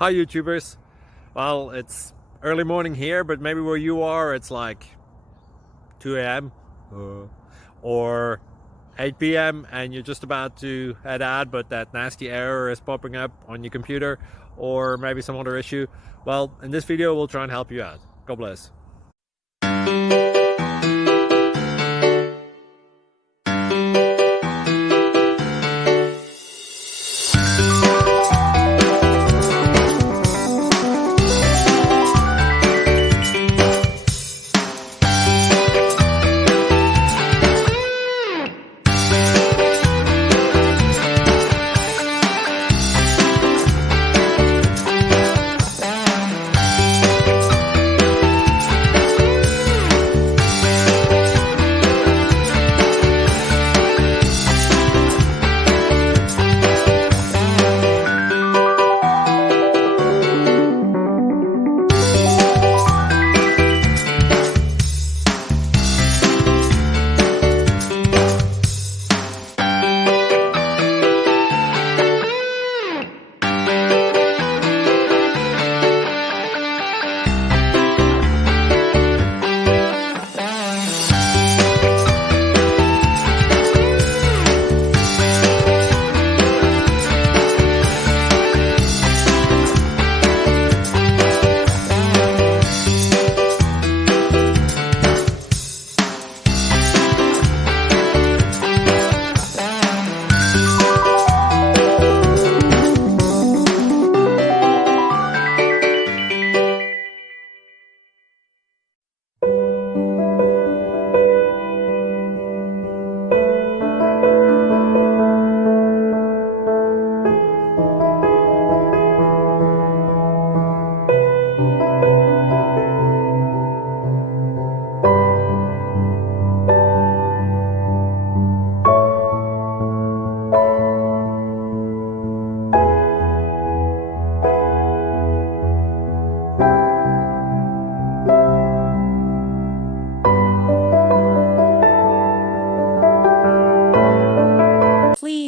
Hi YouTubers. Well, it's early morning here, but maybe where you are it's like 2 a.m. or 8 p.m. and you're just about to head out, but that nasty error is popping up on your computer, or maybe some other issue. Well, in this video we'll try and help you out. God bless.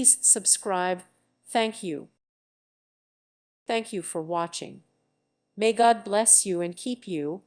Please subscribe. Thank you. Thank you for watching. May God bless you and keep you.